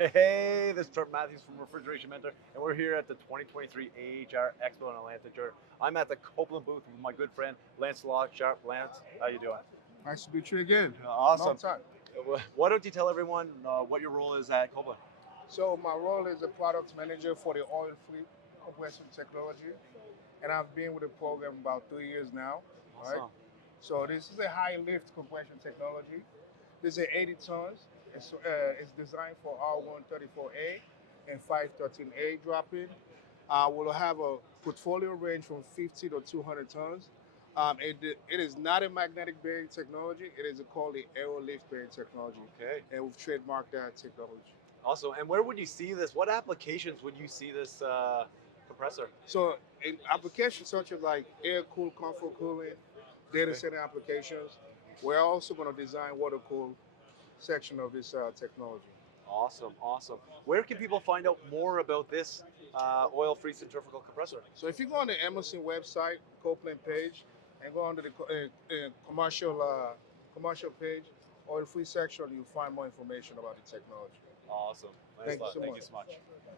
Hey, this is Trevor Matthews from Refrigeration Mentor, and we're here at the 2023 AHR Expo in Atlanta, Georgia. I'm at the Copeland booth with my good friend Lance Lock. Sharp, Lance, how you doing? Nice to meet you again. Long Awesome. time. Why don't you tell everyone what your role is at Copeland? So my role is a product manager for the oil-free compressor technology, and I've been with the program about 3 years now. Right. Awesome. So this is a high lift compression technology. This is 80 tons. It's designed for R134A and 513A drop-in. We'll have a portfolio range from 50 to 200 tons. It is not a magnetic bearing technology. It is called the aero lift bearing technology, Okay. and we've trademarked that technology. Awesome. And where would you see this? What applications would you see this compressor? So in applications such as like air cool, comfort cooling, data Okay. center applications, we're also going to design water cool section of this technology. Awesome, awesome. Where can people find out more about this oil-free centrifugal compressor? So if you go on the Emerson website, Copeland page, and go under the commercial page, oil free section, you'll find more information about the technology. Awesome. Nice Thank you lot. so Thank you much. so much.